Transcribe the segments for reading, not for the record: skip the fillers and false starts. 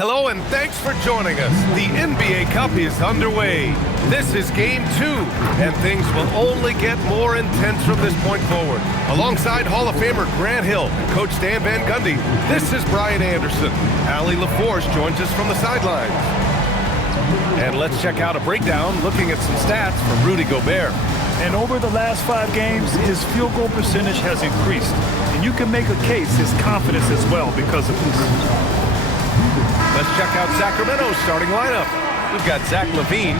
Hello and thanks for joining us. The NBA Cup is underway. This is Game 2, and things will only get more intense from this point forward. Alongside Hall of Famer Grant Hill and Coach Dan Van Gundy, this is Brian Anderson. Allie LaForce joins us from the sidelines. And let's check out a breakdown looking at some stats from Rudy Gobert. And over the last 5 games, his field goal percentage has increased. And you can make a case his confidence as well because of this. Let's check out Sacramento's starting lineup. We've got Zach LaVine,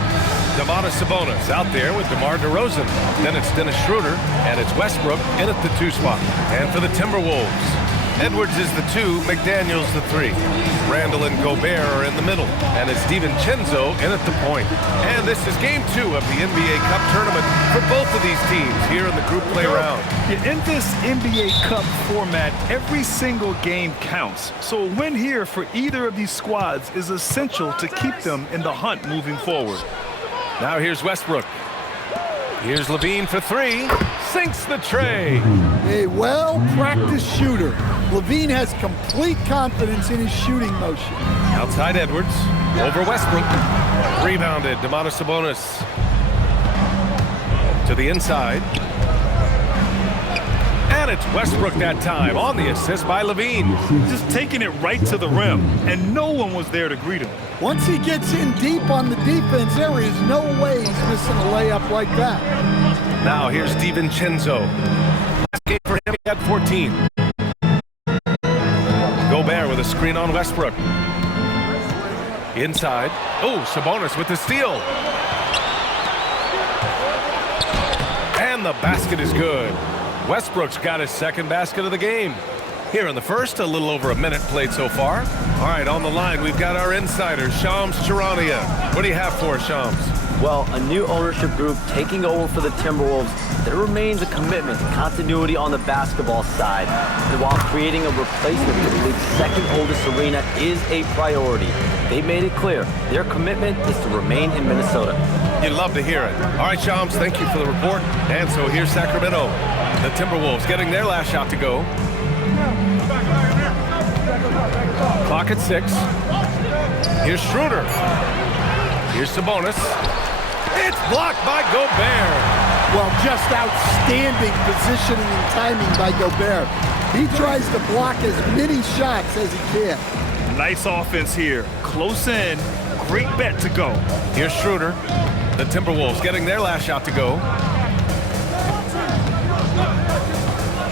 Domantas Sabonis out there with DeMar DeRozan. Then it's Dennis Schroeder, and it's Westbrook in at the 2 spot. And for the Timberwolves, Edwards is the 2, McDaniels the 3. Randall and Gobert are in the middle, and it's DiVincenzo in at the point. And this is Game 2 of the NBA Cup tournament for both of these teams here in the group play round. In this NBA Cup format, every single game counts. So a win here for either of these squads is essential to keep them in the hunt moving forward. Now here's Westbrook. Here's LaVine for 3. Sinks the tray. A well-practiced shooter. LaVine has complete confidence in his shooting motion. Outside Edwards. Over Westbrook. Rebounded. Domantas Sabonis. To the inside. And it's Westbrook that time on the assist by LaVine. Just taking it right to the rim, and no one was there to greet him. Once he gets in deep on the defense, there is no way he's missing a layup like that. Now here's DiVincenzo. Last game for him, he had 14. Gobert with a screen on Westbrook. Inside. Oh, Sabonis with the steal. And the basket is good. Westbrook's got his second basket of the game. Here in the first, a little over a minute played so far. All right, on the line, we've got our insider, Shams Charania. What do you have for us, Shams? Well, a new ownership group taking over for the Timberwolves. There remains a commitment to continuity on the basketball side. And while creating a replacement for the league's second oldest arena is a priority, they made it clear their commitment is to remain in Minnesota. You'd love to hear it. All right, Shams, thank you for the report. And so here's Sacramento. The Timberwolves getting their last shot to go. Clock at 6. Here's Schroeder. Here's Sabonis. It's blocked by Gobert. Well, just outstanding positioning and timing by Gobert. He tries to block as many shots as he can. Nice offense here. Close in. Great bet to go. Here's Schroeder. The Timberwolves getting their last shot to go.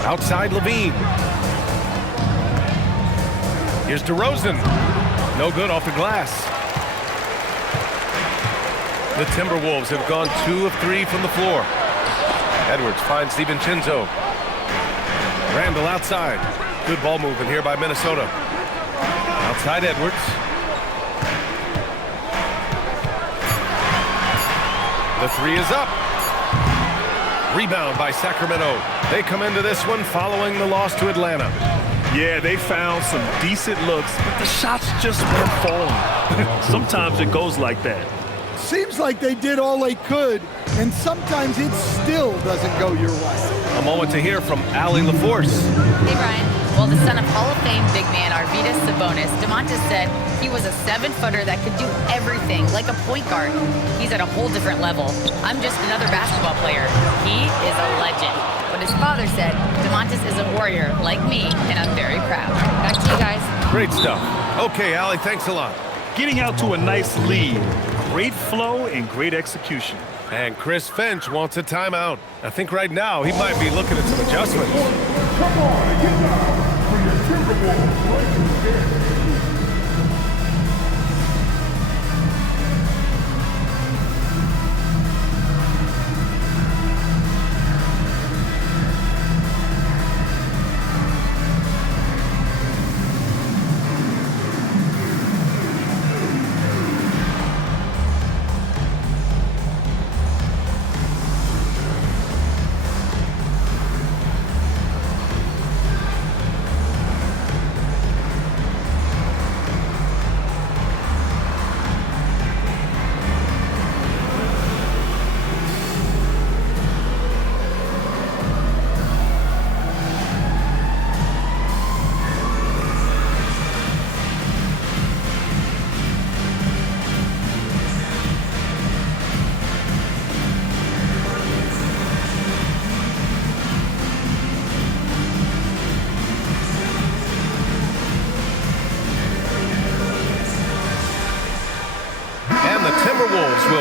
Outside LaVine. Here's DeRozan. No good off the glass. The Timberwolves have gone 2 of 3 from the floor. Edwards finds DiVincenzo. Randall outside. Good ball movement here by Minnesota. Outside Edwards. The 3 is up. Rebound by Sacramento. They come into this one following the loss to Atlanta. Yeah, they found some decent looks, but the shots just weren't falling. Sometimes it goes like that. Seems like they did all they could, and sometimes it still doesn't go your way. A moment to hear from Allie LaForce. Hey, Brian. Well, the son of Hall of Fame big man Arvydas Sabonis, Domantas said he was a 7-footer that could do everything, like a point guard. He's at a whole different level. I'm just another basketball player. He is a legend. But his father said, Domantas is a warrior like me, and I'm very proud. Back to you guys. Great stuff. Okay, Allie, thanks a lot. Getting out to a nice lead. Great flow and great execution. And Chris Finch wants a timeout. I think right now he might be looking at some adjustments. Come on, get down for your Timberwolves right to the game.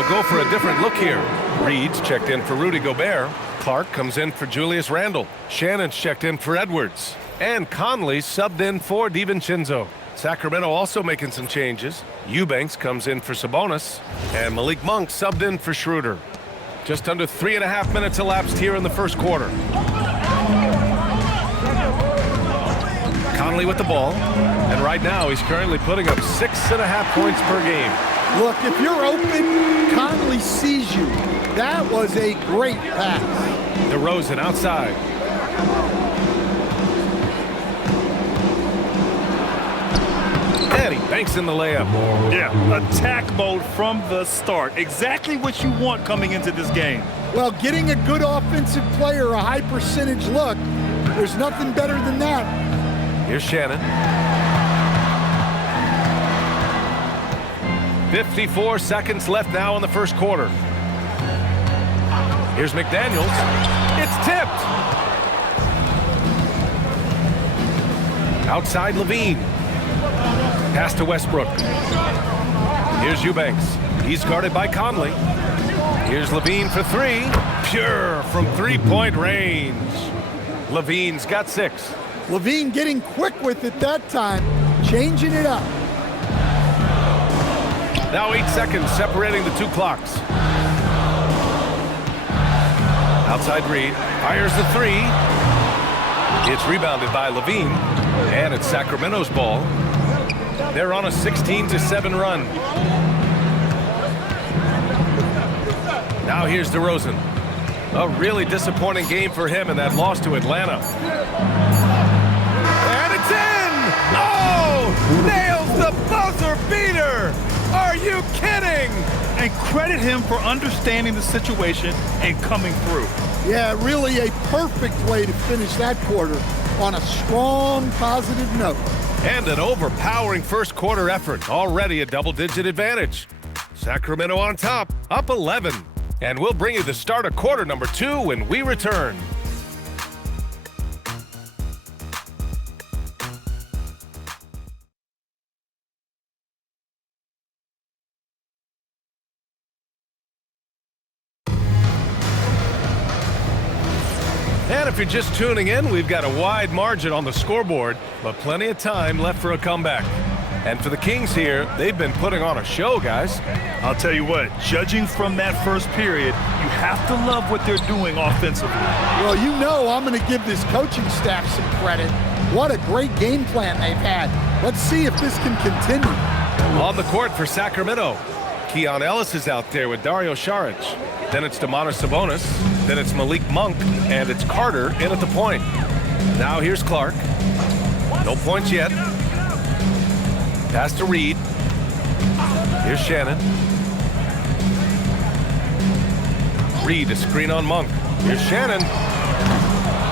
go for a different look here. Reed's checked in for Rudy Gobert. Clark comes in for Julius Randle. Shannon's checked in for Edwards. And Conley subbed in for DiVincenzo. Sacramento also making some changes. Eubanks comes in for Sabonis. And Malik Monk subbed in for Schroeder. Just under 3.5 minutes elapsed here in the first quarter. Conley with the ball. And right now he's currently putting up 6.5 points per game. Look, if you're open, Conley sees you. That was a great pass. DeRozan outside. And he banks in the layup. Yeah, attack mode from the start. Exactly what you want coming into this game. Well, getting a good offensive player a high percentage look, there's nothing better than that. Here's Shannon. 54 seconds left now in the first quarter. Here's McDaniels. It's tipped. Outside Levine. Pass to Westbrook. Here's Eubanks. He's guarded by Conley. Here's Levine for three. Pure from three-point range. Levine's got 6. Levine getting quick with it that time, changing it up. Now 8 seconds separating the 2 clocks. Outside Reed, fires the 3. It's rebounded by Levine, and it's Sacramento's ball. They're on a 16-7 run. Now here's DeRozan. A really disappointing game for him in that loss to Atlanta. And it's in! Oh! Nails the buzzer beater! Are you kidding? And credit him for understanding the situation and coming through. Yeah, really a perfect way to finish that quarter on a strong, positive note. And an overpowering first quarter effort. Already a double-digit advantage. Sacramento on top, up 11. And we'll bring you the start of quarter number 2 when we return. And if you're just tuning in, we've got a wide margin on the scoreboard, but plenty of time left for a comeback. And for the Kings here, they've been putting on a show, guys. I'll tell you what, judging from that first period, you have to love what they're doing offensively. Well, you know I'm going to give this coaching staff some credit. What a great game plan they've had. Let's see if this can continue. On the court for Sacramento, Keon Ellis is out there with Dario Saric. Then it's Domantas Sabonis. Then it's Malik Monk. And it's Carter in at the point. Now here's Clark. No points yet. Pass to Reed. Here's Shannon. Reed, a screen on Monk. Here's Shannon.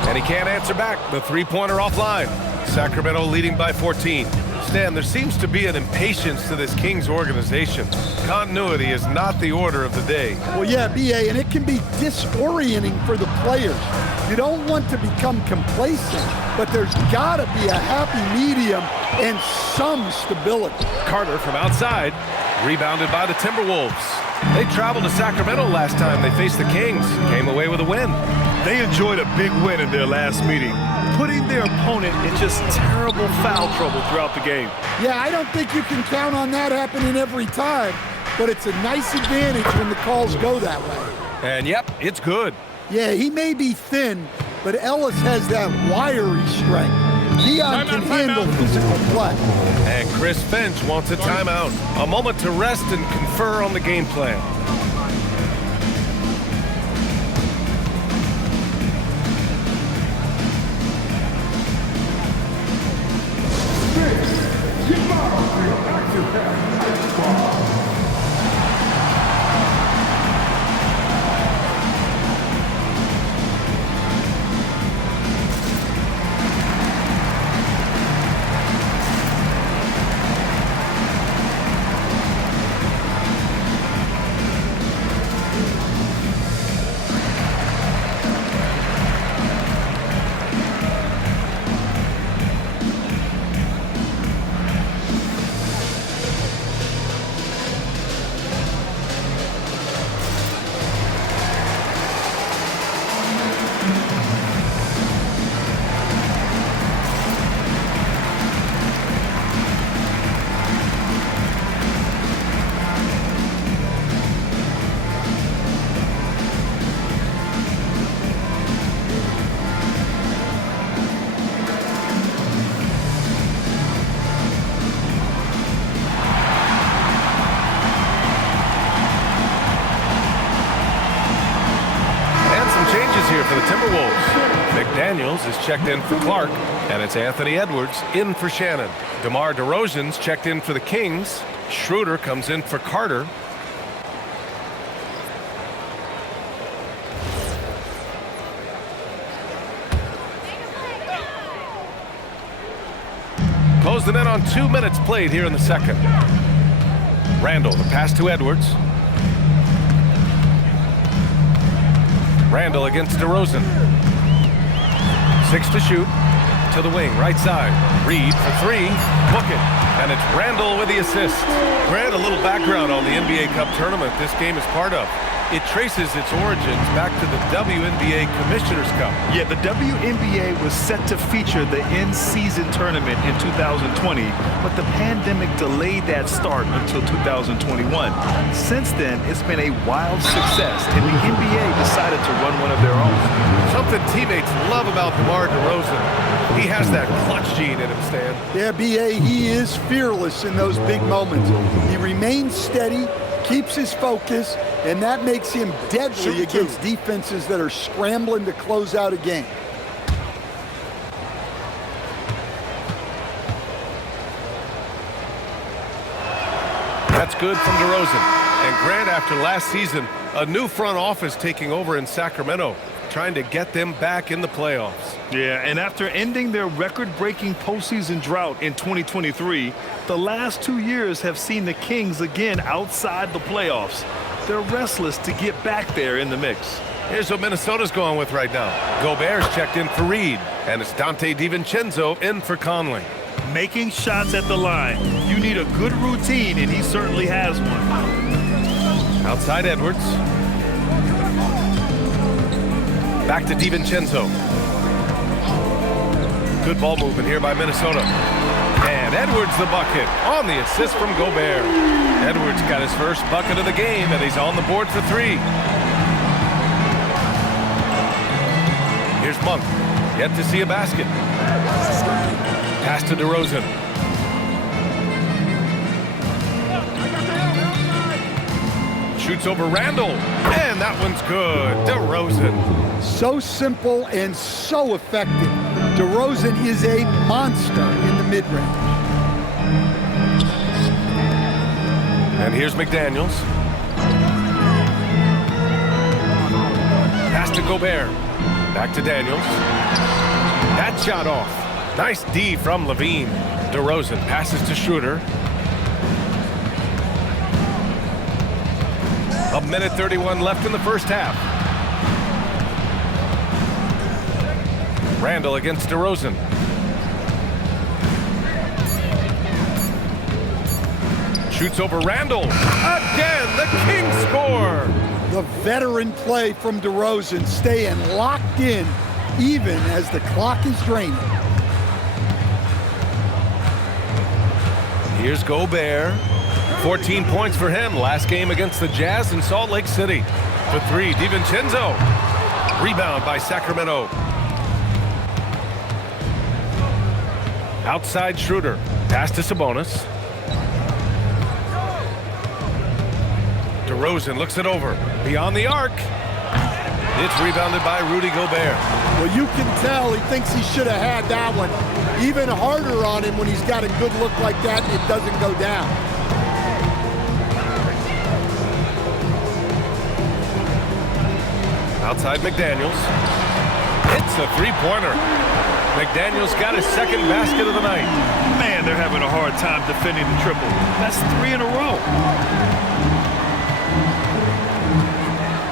And he can't answer back. The three-pointer offline. Sacramento leading by 14. Stan, there seems to be an impatience to this Kings organization. Continuity is not the order of the day. Well, yeah, B.A., and it can be disorienting for the players. You don't want to become complacent, but there's got to be a happy medium and some stability. Carter from outside, rebounded by the Timberwolves. They traveled to Sacramento last time they faced the Kings, came away with a win. They enjoyed a big win in their last meeting, putting their opponent in just terrible foul trouble throughout the game. Yeah, I don't think you can count on that happening every time, but it's a nice advantage when the calls go that way. And yep, it's good. Yeah, he may be thin, but Ellis has that wiry strength. Keon can handle physical play. And Chris Finch wants a timeout. A moment to rest and confer on the game plan. for the Timberwolves. McDaniels is checked in for Clark, and it's Anthony Edwards in for Shannon. DeMar DeRozan's checked in for the Kings. Schroeder comes in for Carter. Closing in on 2 minutes played here in the second. Randall, the pass to Edwards. Randall against DeRozan. 6 to shoot. To the wing, right side. Reed for 3. Book it. And it's Randall with the assist. Grant, a little background on the NBA Cup tournament this game is part of. It traces its origins back to the WNBA Commissioner's Cup. Yeah, the WNBA was set to feature the in-season tournament in 2020, but the pandemic delayed that start until 2021. Since then, it's been a wild success, and the NBA decided to run one of their own. Something teammates love about DeMar DeRozan. He has that clutch gene in him, Stan. Yeah, B.A., he is fearless in those big moments. He remains steady, keeps his focus, and that makes him deadly against defenses that are scrambling to close out a game. That's good from DeRozan. And Grant, after last season, a new front office taking over in Sacramento, trying to get them back in the playoffs. Yeah, and after ending their record-breaking postseason drought in 2023, the last 2 years have seen the Kings again outside the playoffs. They're restless to get back there in the mix. Here's what Minnesota's going with right now. Gobert's checked in for Reed, and it's Dante DiVincenzo in for Conley. Making shots at the line. You need a good routine, and he certainly has one. Outside Edwards. Back to DiVincenzo. Good ball movement here by Minnesota. And Edwards the bucket on the assist from Gobert. Edwards got his first bucket of the game, and he's on the board for 3. Here's Monk. Yet to see a basket. Pass to DeRozan. Shoots over Randall. And that one's good. DeRozan. So simple and so effective. DeRozan is a monster in the mid-range. And here's McDaniels. Pass to Gobert. Back to Daniels. That shot off. Nice D from Levine. DeRozan passes to Schroeder. A minute 31 left in the first half. Randall against DeRozan. Shoots over Randall. Again, the Kings score. The veteran play from DeRozan, staying locked in even as the clock is draining. Here's Gobert. 14 points for him. Last game against the Jazz in Salt Lake City. For 3, DiVincenzo. Rebound by Sacramento. Outside Schroeder. Pass to Sabonis. DeRozan looks it over. Beyond the arc. It's rebounded by Rudy Gobert. Well, you can tell he thinks he should have had that one. Even harder on him when he's got a good look like that and it doesn't go down. Outside McDaniels. Hits a three-pointer. McDaniels got his second basket of the night. Man, they're having a hard time defending the triple. That's 3 in a row.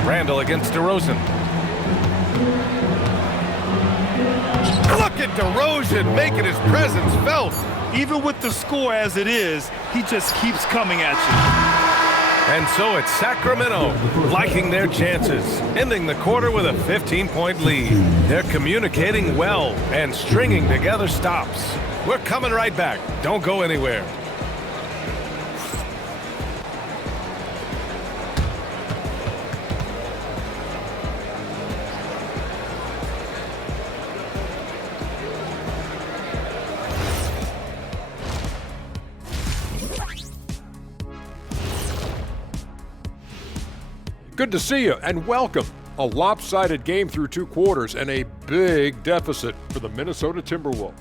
Randall against DeRozan. Look at DeRozan making his presence felt. Even with the score as it is, he just keeps coming at you. And so it's Sacramento liking their chances, ending the quarter with a 15-point lead. They're communicating well and stringing together stops. We're coming right back. Don't go anywhere. Good to see you and welcome. A lopsided game through 2 quarters and a big deficit for the Minnesota Timberwolves.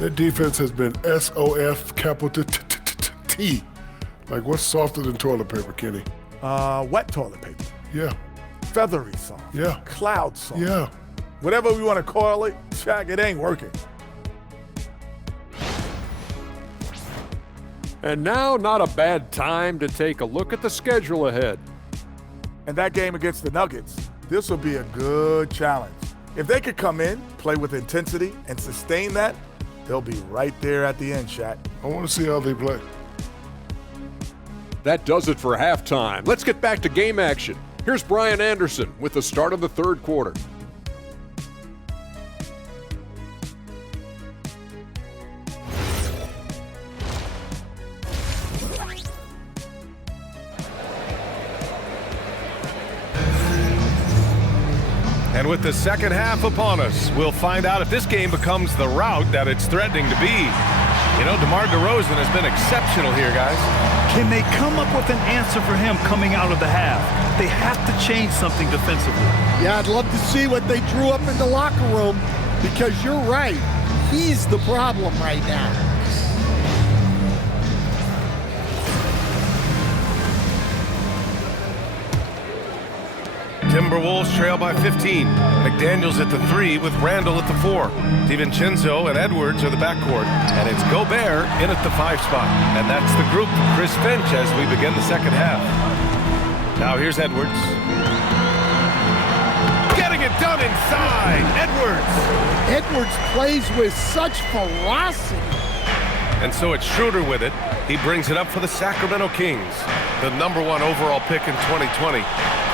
That defense has been SOF capital T. Like, what's softer than toilet paper, Kenny? Wet toilet paper. Yeah. Feathery soft. Yeah. Cloud soft. Yeah. Whatever we want to call it, Shaq, it ain't working. And now, not a bad time to take a look at the schedule ahead. And that game against the Nuggets, this will be a good challenge. If they could come in, play with intensity, and sustain that, they'll be right there at the end, Shaq. I want to see how they play. That does it for halftime. Let's get back to game action. Here's Brian Anderson with the start of the 3rd quarter. And with the second half upon us, we'll find out if this game becomes the rout that it's threatening to be. You know, DeMar DeRozan has been exceptional here, guys. Can they come up with an answer for him coming out of the half? They have to change something defensively. Yeah, I'd love to see what they drew up in the locker room, because you're right. He's the problem right now. Timberwolves trail by 15. McDaniels at the 3 with Randall at the 4. DiVincenzo and Edwards are the backcourt. And it's Gobert in at the 5 spot. And that's the group for Chris Finch as we begin the second half. Now here's Edwards. Getting it done inside. Edwards. Edwards plays with such ferocity. And so it's Schroeder with it. He brings it up for the Sacramento Kings, the #1 overall pick in 2020.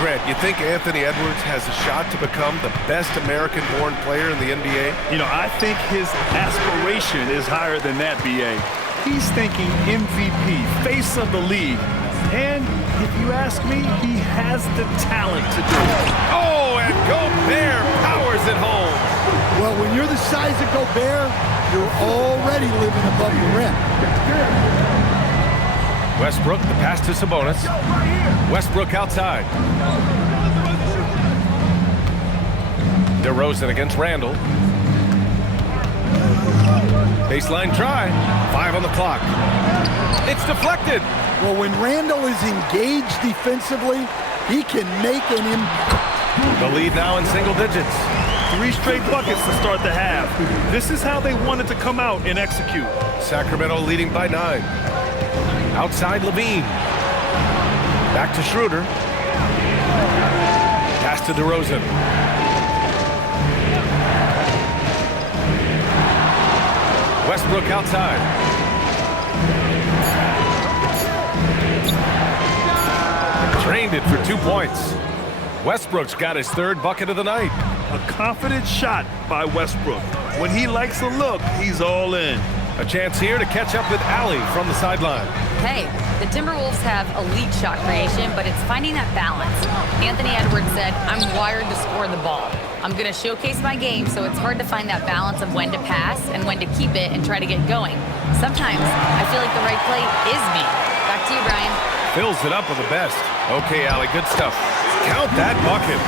Grant, you think Anthony Edwards has a shot to become the best American-born player in the NBA? You know, I think his aspiration is higher than that, B.A. He's thinking MVP, face of the league. And if you ask me, he has the talent to do it. Oh, and Gobert powers it home. Well, when you're the size of Gobert, you're already living above the rim. Westbrook, the pass to Sabonis. Westbrook outside. DeRozan against Randall. Baseline try. 5 on the clock. It's deflected. Well, when Randall is engaged defensively, he can make an impact. The lead now in single digits. 3 straight buckets to start the half. This is how they wanted to come out and execute. Sacramento leading by 9. Outside Levine. Back to Schroeder. Pass to DeRozan. Westbrook outside. Drained it for 2 points. Westbrook's got his 3rd bucket of the night. A confident shot by Westbrook. When he likes a look, he's all in. A chance here to catch up with Allie from the sideline. Hey, the Timberwolves have elite shot creation, but it's finding that balance. Anthony Edwards said, I'm wired to score the ball. I'm going to showcase my game, so it's hard to find that balance of when to pass and when to keep it and try to get going. Sometimes I feel like the right play is me. Back to you, Brian. Fills it up with the best. Okay, Allie, good stuff. Count that bucket.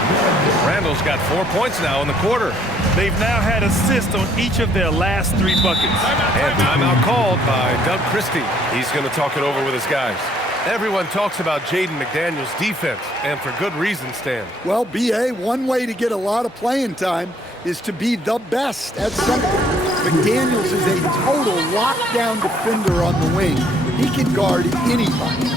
Randall's got 4 points now in the quarter. They've now had assists on each of their last 3 buckets. And timeout called by Doug Christie. He's going to talk it over with his guys. Everyone talks about Jaden McDaniels' defense, and for good reason, Stan. Well, B.A., one way to get a lot of playing time is to be the best at something. McDaniels is a total lockdown defender on the wing. He can guard anybody.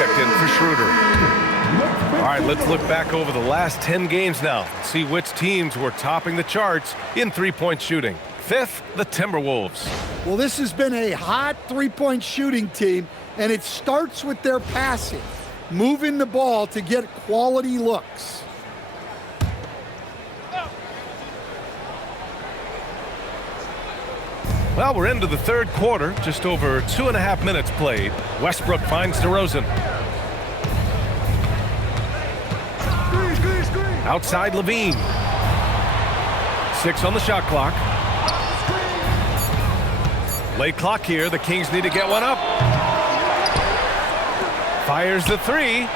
checked in for Schroeder. All right, let's look back over the last 10 games now. See which teams were topping the charts in three-point shooting. Fifth, the Timberwolves. Well, this has been a hot three-point shooting team, and it starts with their passing, moving the ball to get quality looks. Well, we're into the third quarter, just over 2.5 minutes played. Westbrook finds DeRozan. Outside Levine. 6 on the shot clock. Late clock here. The Kings need to get one up. Fires the three.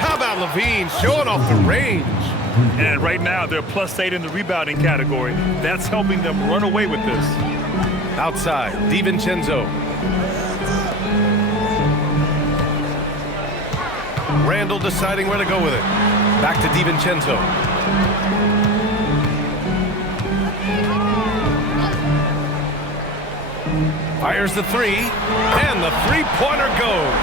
How about Levine showing off the range? And right now, they're +8 in the rebounding category. That's helping them run away with this. Outside, DiVincenzo. Randall deciding where to go with it. Back to DiVincenzo. Fires the three, and the three-pointer goes.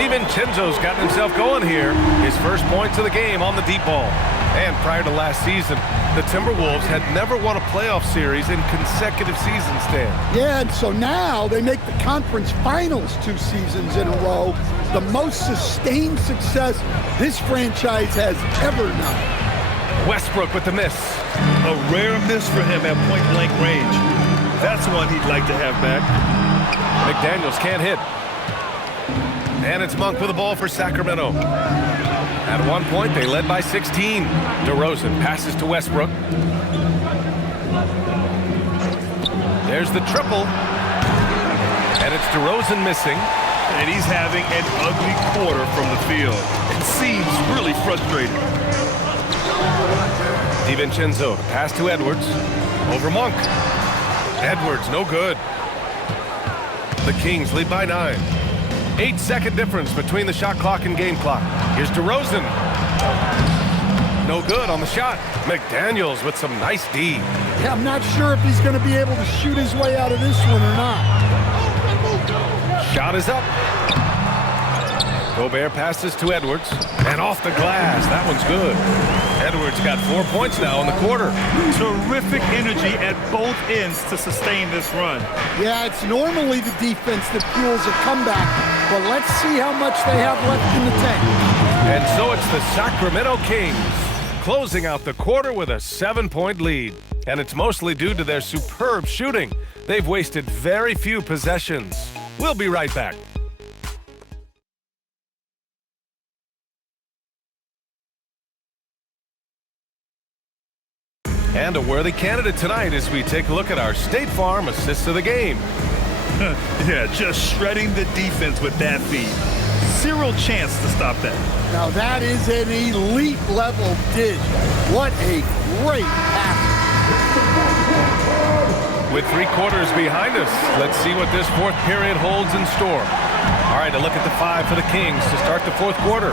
DiVincenzo's gotten himself going here. His first points of the game on the deep ball. And prior to last season, the Timberwolves had never won a playoff series in consecutive seasons, Dan. Yeah, and so now they make the conference finals 2 seasons in a row. The most sustained success this franchise has ever known. Westbrook with the miss. A rare miss for him at point-blank range. That's one he'd like to have back. McDaniels can't hit. And it's Monk with the ball for Sacramento. At one point, they led by 16. DeRozan passes to Westbrook. There's the triple. And it's DeRozan missing. And he's having an ugly quarter from the field. It seems really frustrating. DiVincenzo, pass to Edwards. Over Monk. Edwards, no good. The Kings lead by 9. 8-second difference between the shot clock and game clock. Here's DeRozan. No good on the shot. McDaniels with some nice D. Yeah, I'm not sure if he's going to be able to shoot his way out of this one or not. Shot is up. Gobert passes to Edwards. And off the glass. That one's good. Edwards got 4 points now in the quarter. Terrific energy at both ends to sustain this run. Yeah, it's normally the defense that fuels a comeback, but let's see how much they have left in the tank. And so it's the Sacramento Kings closing out the quarter with a 7-point lead. And it's mostly due to their superb shooting. They've wasted very few possessions. We'll be right back. And a worthy candidate tonight as we take a look at our State Farm assists of the game. Yeah, just shredding the defense with that feed. Zero chance to stop that. Now that is an elite level dish. What a great pass. With 3 quarters behind us, let's see what this fourth period holds in store. All right, a look at the 5 for the Kings to start the fourth quarter.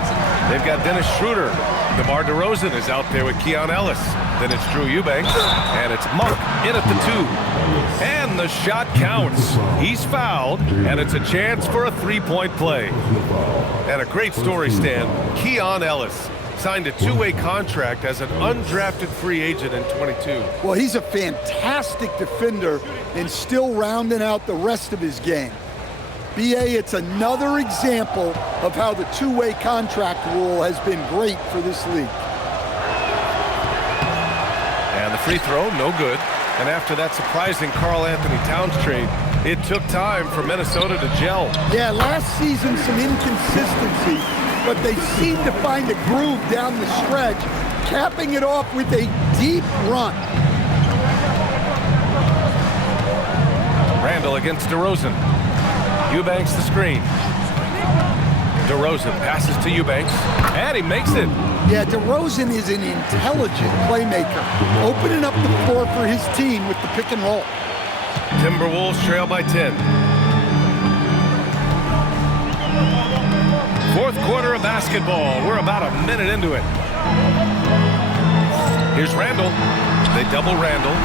They've got Dennis Schroeder. DeMar DeRozan is out there with Keon Ellis. Then it's Drew Eubanks, and it's Monk in at the 2. And the shot counts. He's fouled, and it's a chance for a 3-point play. And a great story, Stan. Keon Ellis signed a 2-way contract as an undrafted free agent in 22. Well, he's a fantastic defender and still rounding out the rest of his game. BA, it's another example of how the 2-way contract rule has been great for this league. And the free throw, no good. And after that surprising Karl Anthony Towns trade, it took time for Minnesota to gel. Yeah, last season some inconsistency, but they seemed to find a groove down the stretch, capping it off with a deep run. Randall against DeRozan. Eubanks the screen. DeRozan passes to Eubanks, and he makes it. Yeah, DeRozan is an intelligent playmaker, opening up the floor for his team with the pick and roll. Timberwolves trail by 10. Fourth quarter of basketball. We're about a minute into it. Here's Randall. They double Randall.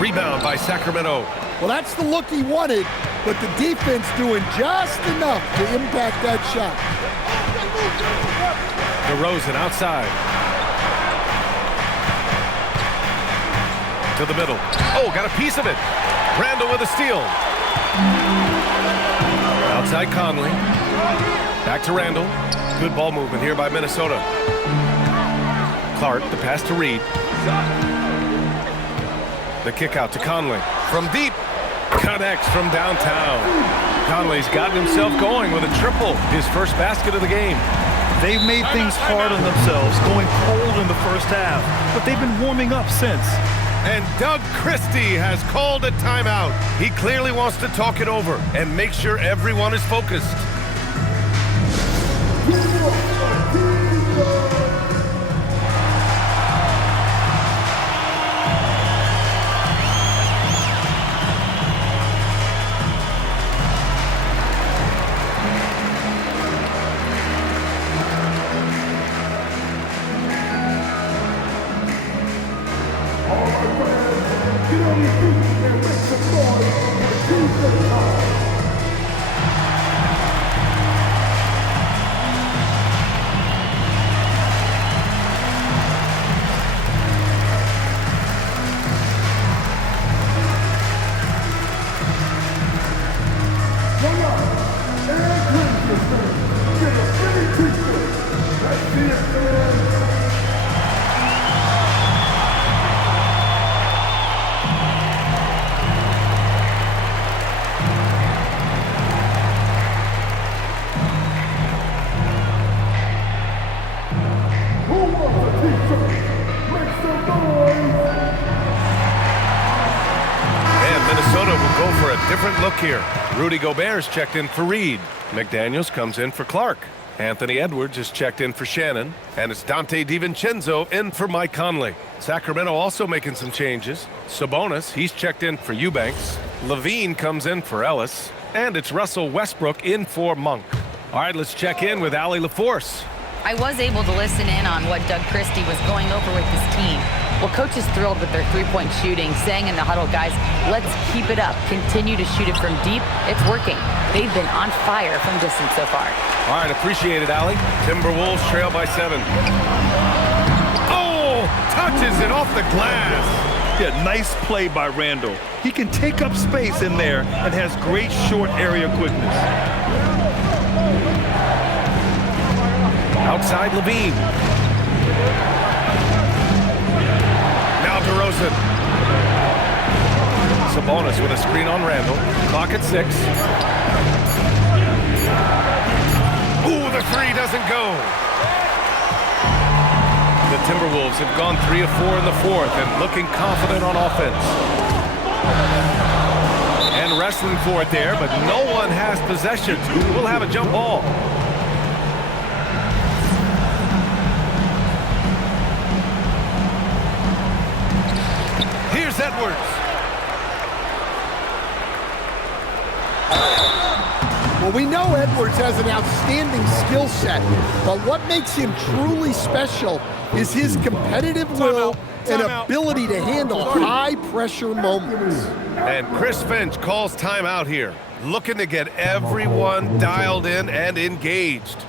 Rebound by Sacramento. Well, that's the look he wanted, but the defense doing just enough to impact that shot. DeRozan outside. To the middle. Oh, got a piece of it. Randall with a steal. Outside Conley. Back to Randall. Good ball movement here by Minnesota. Clark, the pass to Reed. The kick out to Conley. From deep. Connects from downtown. Conley's gotten himself going with a triple. His first basket of the game. They've made things hard on themselves, going cold in the first half, but they've been warming up since. And Doug Christie has called a timeout. He clearly wants to talk it over and make sure everyone is focused. Different look here. Rudy Gobert's checked in for Reed. McDaniels comes in for Clark. Anthony Edwards is checked in for Shannon. And it's Dante DiVincenzo in for Mike Conley. Sacramento also making some changes. Sabonis, he's checked in for Eubanks. Levine comes in for Ellis. And it's Russell Westbrook in for Monk. All right, let's check in with Allie LaForce. I was able to listen in on what Doug Christie was going over with his team. Well, coach is thrilled with their three-point shooting, saying in the huddle, guys, let's keep it up. Continue to shoot it from deep. It's working. They've been on fire from distance so far. All right, appreciate it, Allie. Timberwolves trail by 7. Oh, touches it off the glass. Yeah, nice play by Randall. He can take up space in there and has great short area quickness. Outside Levine. Now DeRozan. Sabonis with a screen on Randall. Clock at 6. Ooh, the three doesn't go. The Timberwolves have gone 3 of 4 in the fourth and looking confident on offense. And wrestling for it there, but no one has possession. We'll have a jump ball. Here's Edwards. Well, we know Edwards has an outstanding skill set, but what makes him truly special is his competitive will and ability to handle high-pressure moments. And Chris Finch calls timeout here, looking to get everyone dialed in and engaged.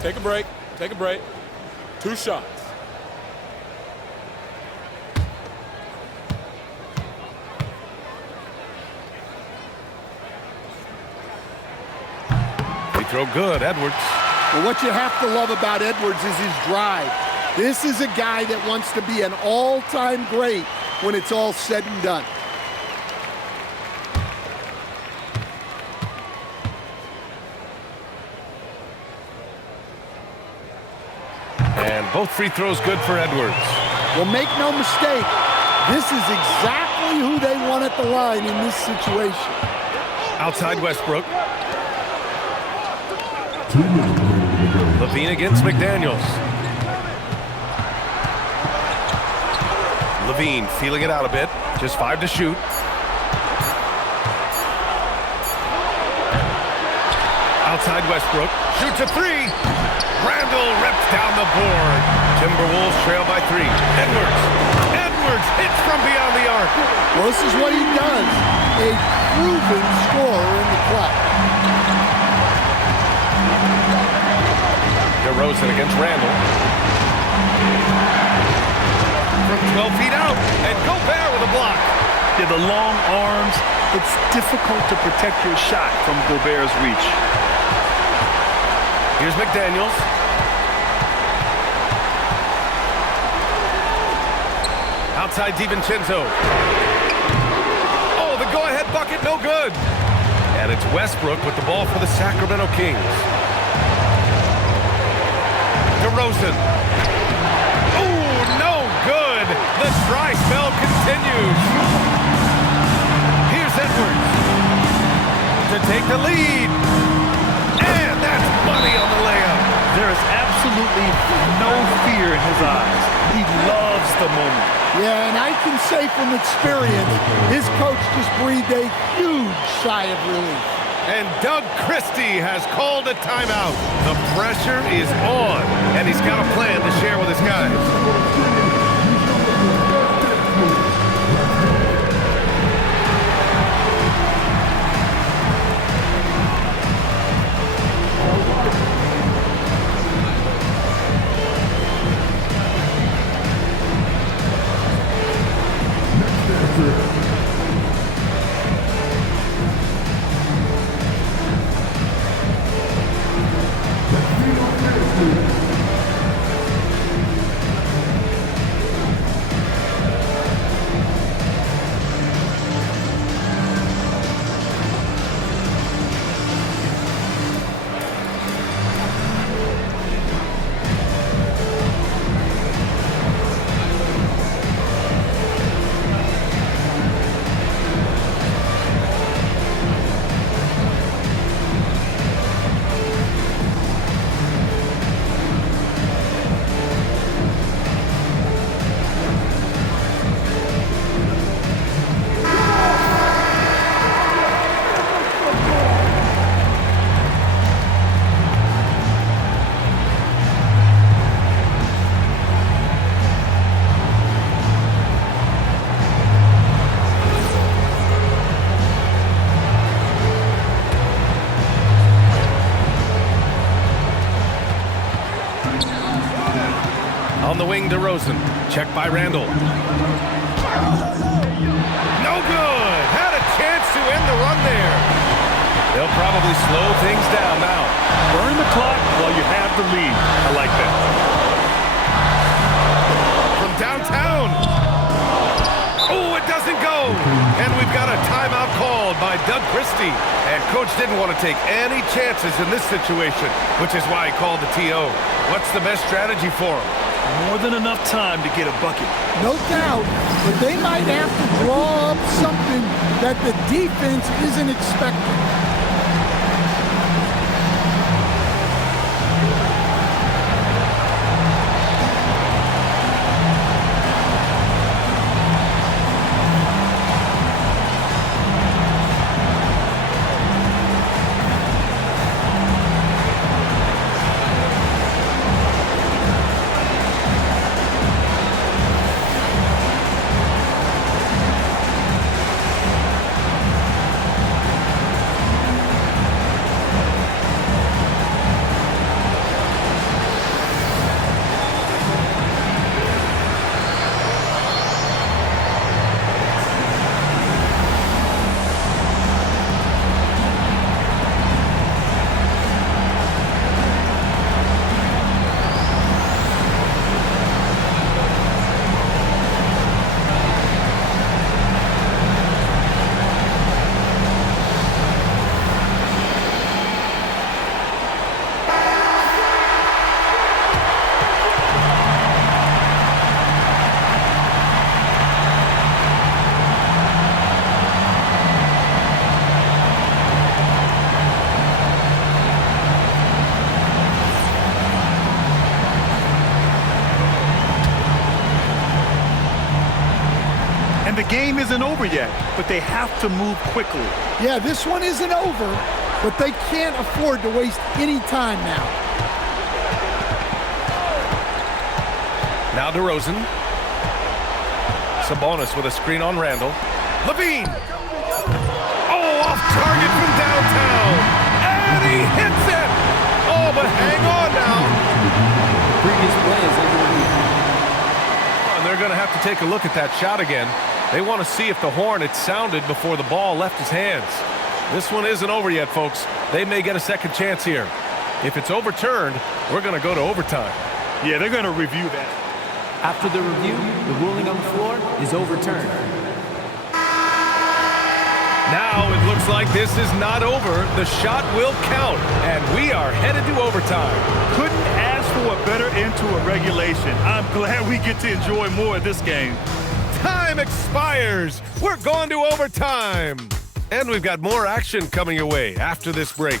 Take a break. Take a break. 2 shots. Free throw good, Edwards. Well, what you have to love about Edwards is his drive. This is a guy that wants to be an all-time great when it's all said and done. And both free throws good for Edwards. Well, make no mistake, this is exactly who they want at the line in this situation. Outside Westbrook. Levine against McDaniels. Levine feeling it out a bit. Just 5 to shoot. Outside Westbrook. Shoots a 3. Randall rips down the board. Timberwolves trail by 3. Edwards. Edwards hits from beyond the arc. Well, this is what he does. A proven scorer in the club. DeRozan against Randall. From 12 feet out. And Gobert with a block. Yeah, the long arms, it's difficult to protect your shot from Gobert's reach. Here's McDaniels. Outside DiVincenzo. Oh, the go-ahead bucket, no good. And it's Westbrook with the ball for the Sacramento Kings. DeRozan. Oh, no good. The dry spell continues. Here's Edwards to take the lead. And that's money on the layup. There is absolutely no fear in his eyes. He loves the moment. Yeah, and I can say from experience, his coach just breathed a huge sigh of relief. And Doug Christie has called a timeout. The pressure is on, and he's got a plan to share with his guys. On the wing, DeRozan. Check by Randall. No good. Had a chance to end the run there. They'll probably slow things down now. Burn the clock while you have the lead. I like that. From downtown. Oh, it doesn't go. And we've got a timeout called by Doug Christie. And Coach didn't want to take any chances in this situation, which is why he called the TO. What's the best strategy for him? More than enough time to get a bucket. No doubt, but they might have to draw up something that the defense isn't expecting. And the game isn't over yet, but they have to move quickly. Yeah, this one isn't over, but they can't afford to waste any time now. Now DeRozan. Sabonis with a screen on Randall. Levine. Oh, off target from downtown. And he hits it. Oh, but hang on now. Previous plays. And they're going to have to take a look at that shot again. They want to see if the horn had sounded before the ball left his hands. This one isn't over yet, folks. They may get a second chance here. If it's overturned, we're going to go to overtime. Yeah, they're going to review that. After the review, the ruling on the floor is overturned. Now it looks like this is not over. The shot will count, and we are headed to overtime. Couldn't ask for a better end to a regulation. I'm glad we get to enjoy more of this game. Time expires. We're going to overtime. And we've got more action coming your way after this break.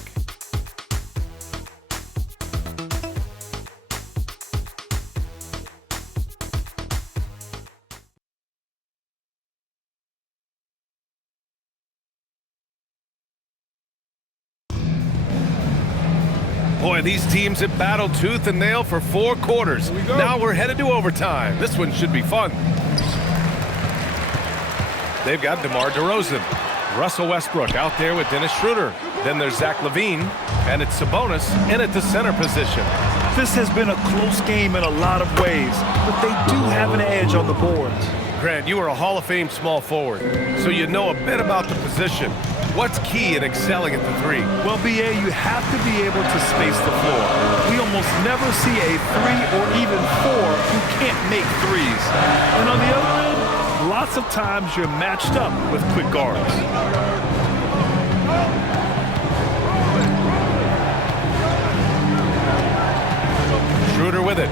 Boy, these teams have battled tooth and nail for 4 quarters. Now we're headed to overtime. This one should be fun. They've got DeMar DeRozan. Russell Westbrook out there with Dennis Schroeder. Then there's Zach LaVine, and it's Sabonis in at the center position. This has been a close game in a lot of ways, but they do have an edge on the boards. Grant, you are a Hall of Fame small forward, so you know a bit about the position. What's key in excelling at the 3? Well, BA, you have to be able to space the floor. We almost never see a 3 or even 4 who can't make threes. And on the other end, lots of times you're matched up with quick guards. Schroeder with it.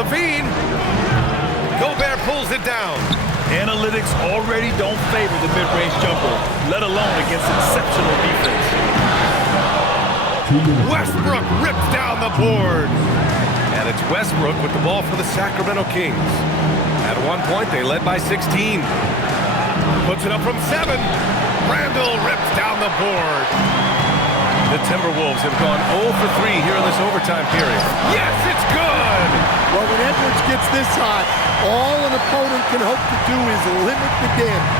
LaVine. Gobert pulls it down. Analytics already don't favor the mid-range jumper, let alone against exceptional defense. Westbrook rips down the board. And it's Westbrook with the ball for the Sacramento Kings. At one point, they led by 16. Puts it up from 7. Randall rips down the board. The Timberwolves have gone 0 for 3 here in this overtime period. Yes, it's good! Well, when Edwards gets this hot, all an opponent can hope to do is limit the damage.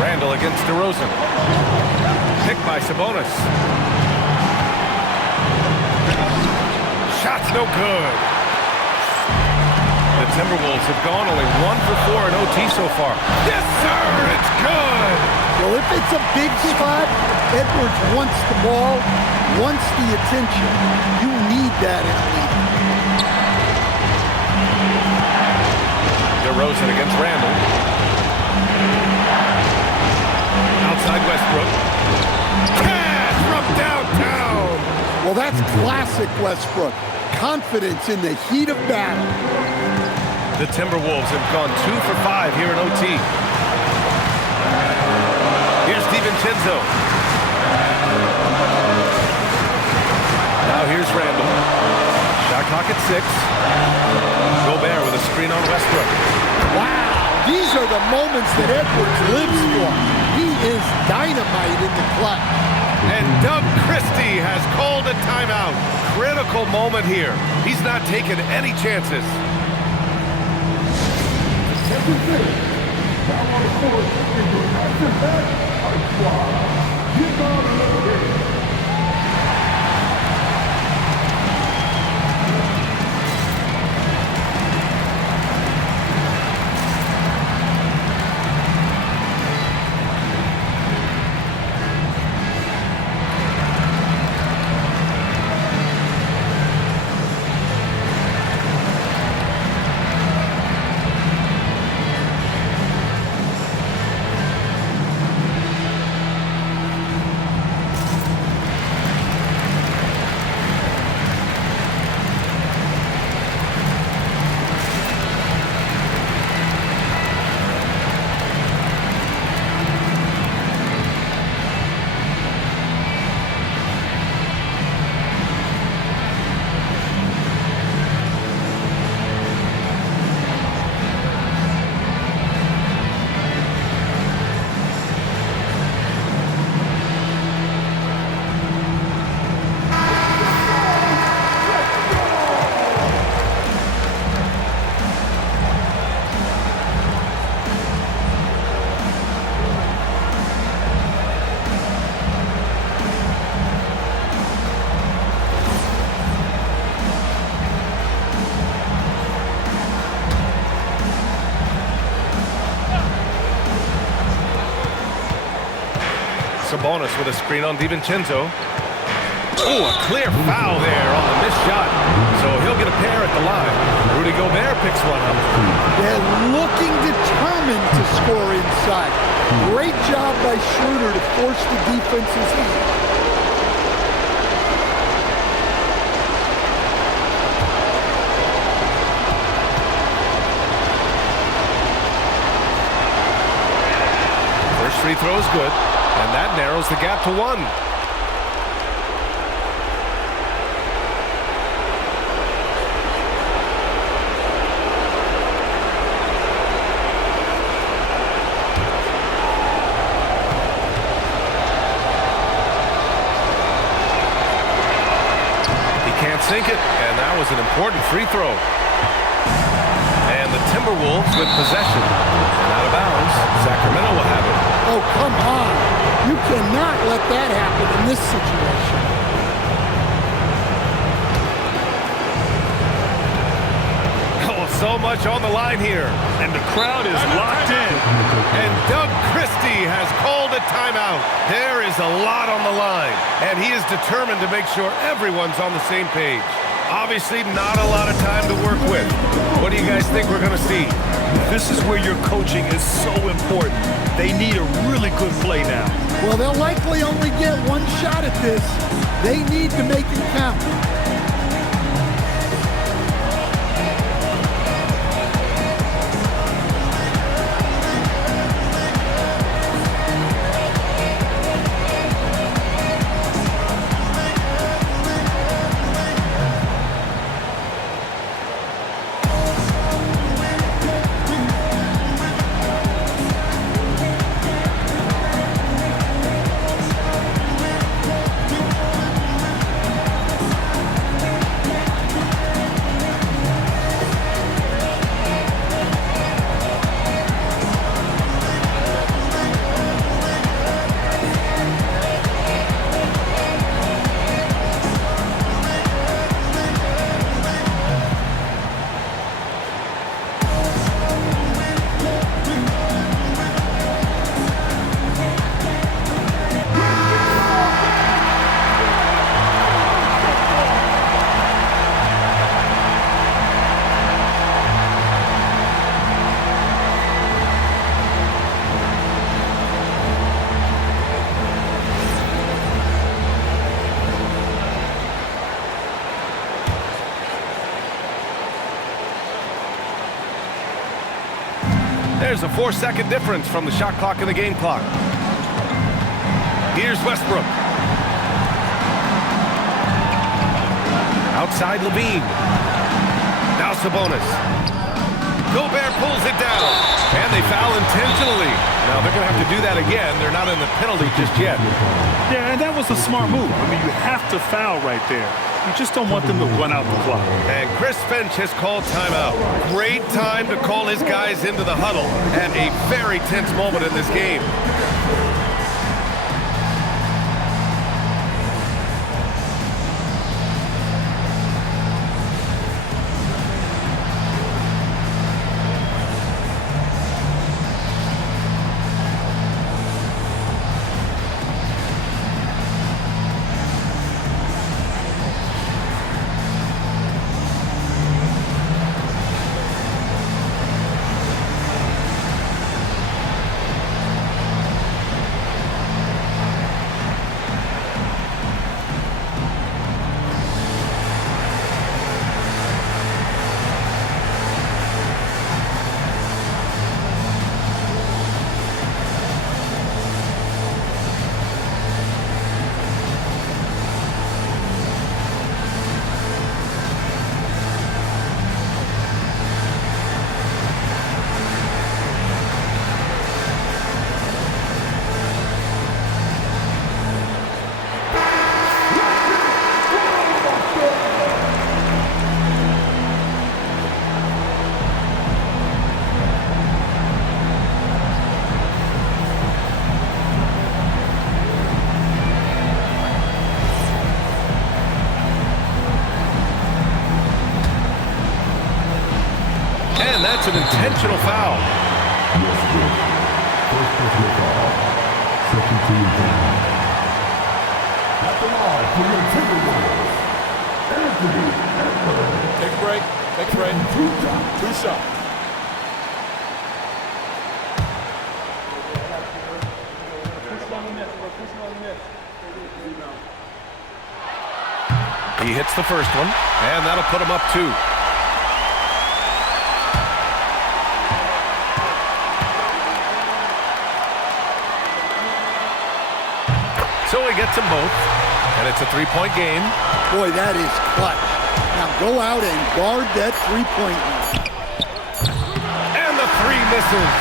Randall against DeRozan. Picked by Sabonis. Shot's no good. The Timberwolves have gone only 1 for 4 in OT so far. Yes, sir! It's good! Well, if it's a big spot, Edwards wants the ball, wants the attention. You need that in the league. DeRozan against Randall. Outside Westbrook. Cash from downtown! Well, that's classic Westbrook. Confidence in the heat of battle. The Timberwolves have gone 2 for 5 here in OT. Here's DiVincenzo. Now here's Randall. Shot clock at 6. Gobert with a screen on Westbrook. Wow, these are the moments that Edwards lives for. He is dynamite in the clutch. And Doug Christie has called a timeout. Critical moment here. He's not taking any chances. Sabonis with a screen on DiVincenzo. Oh, a clear foul there on the missed shot. So he'll get a pair at the line. Rudy Gobert picks one up. They're looking determined to score inside. Great job by Schroeder to force the defense's hand. First free throw is good, and that narrows the gap to 1. Sink it, and that was an important free throw. And the Timberwolves with possession. And out of bounds, Sacramento will have it. Oh, come on. You cannot let that happen in this situation. Oh, so much on the line here. And the crowd is locked in. And Doug Christie has called a timeout. There is a lot on the line, and he is determined to make sure everyone's on the same page. Obviously, not a lot of time to work with. What do you guys think we're going to see? This is where your coaching is so important. They need a really good play now. Well, they'll likely only get one shot at this. They need to make it count. There's a 4-second difference from the shot clock and the game clock. Here's Westbrook. Outside Levine. Now Sabonis. Gobert pulls it down. And they foul intentionally. Now they're going to have to do that again. They're not in the penalty just yet. Yeah, and that was a smart move. I mean, you have to foul right there. You just don't want them to run out the clock. And Chris Finch has called timeout. Great time to call his guys into the huddle at a very tense moment in this game. And that's an intentional foul. First personal foul. Second team foul. Take a break. Take a break. Two shots. He hits the first one, and that'll put him up 2. So he gets them both, and it's a 3-point game. Boy, that is clutch. Now go out and guard that three-point line. And the 3 misses.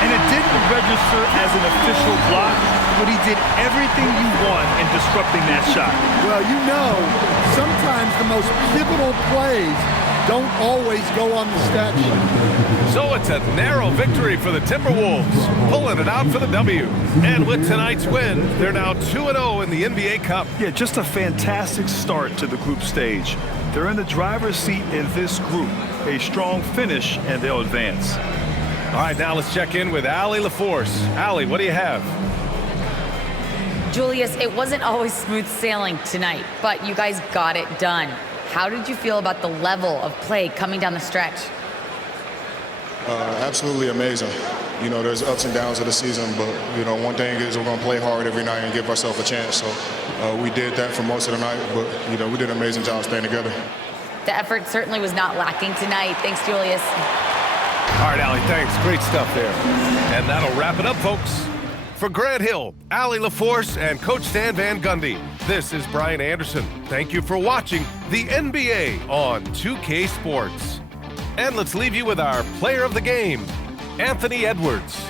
And it didn't register as an official block, but he did everything you want in disrupting that shot. Well, you know, sometimes the most pivotal plays don't always go on the stat sheet. So it's a narrow victory for the Timberwolves, pulling it out for the W. And with tonight's win, they're now 2-0 in the NBA Cup. Yeah, just a fantastic start to the group stage. They're in the driver's seat in this group. A strong finish, and they'll advance. All right, now let's check in with Allie LaForce. Allie, what do you have? Julius, it wasn't always smooth sailing tonight, but you guys got it done. How did you feel about the level of play coming down the stretch? Absolutely amazing. You know, there's ups and downs of the season, but, you know, one thing is we're going to play hard every night and give ourselves a chance. So we did that for most of the night, but, you know, we did an amazing job staying together. The effort certainly was not lacking tonight. Thanks, Julius. All right, Allie, thanks. Great stuff there. And that'll wrap it up, folks. For Grant Hill, Allie LaForce, and Coach Stan Van Gundy, this is Brian Anderson. Thank you for watching the NBA on 2K Sports. And let's leave you with our player of the game, Anthony Edwards.